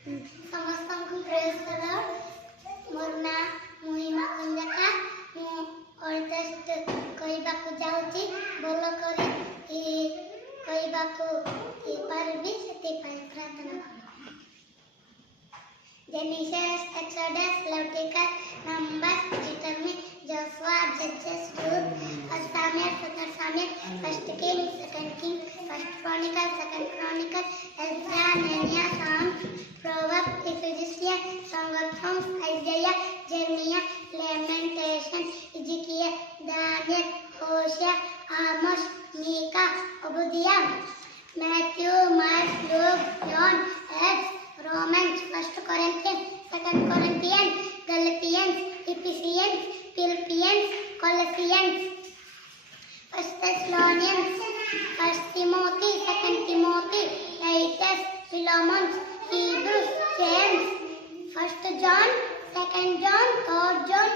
ସମସ୍ତଙ୍କୁ ପ୍ରେଜ୍ କର। ମୋର ନାଁ ମହିମା କୁଞ୍ଜକା। ମୁଁ ଅଲ୍ ଟେଷ୍ଟ କହିବାକୁ ଯାଉଛି। ଭଲ କରି କହିବାକୁ ପାରିବି, ସେଥିପାଇଁ ପ୍ରାର୍ଥନା କର। Genesis, Exodus, Leviticus, Numbers, Deuteronomy, Joshua, Judges, Ruth, 1 Samuel, 2 Samuel, 1 King, 2 King, 1 Chronicle, 2 Chronicle, Ezra, Nehemiah, Psalms, Proverbs, Ecclesiastes, Song of Songs, Isaiah, Jeremiah, Lamentation, Ezekiel, Daniel, Hosea, Amos, Micah, Obadiah, Matthew, Mark, Luke, John, Acts, Romans, 1 Corinthians, 2 Corinthians, Galatians, Ephesians, Philippians, Colossians, 1 Thessalonians, 1 Timothy, 2 Timothy, Titus, Philemon, Hebrews, James, 1 John, 2 John, 3 John,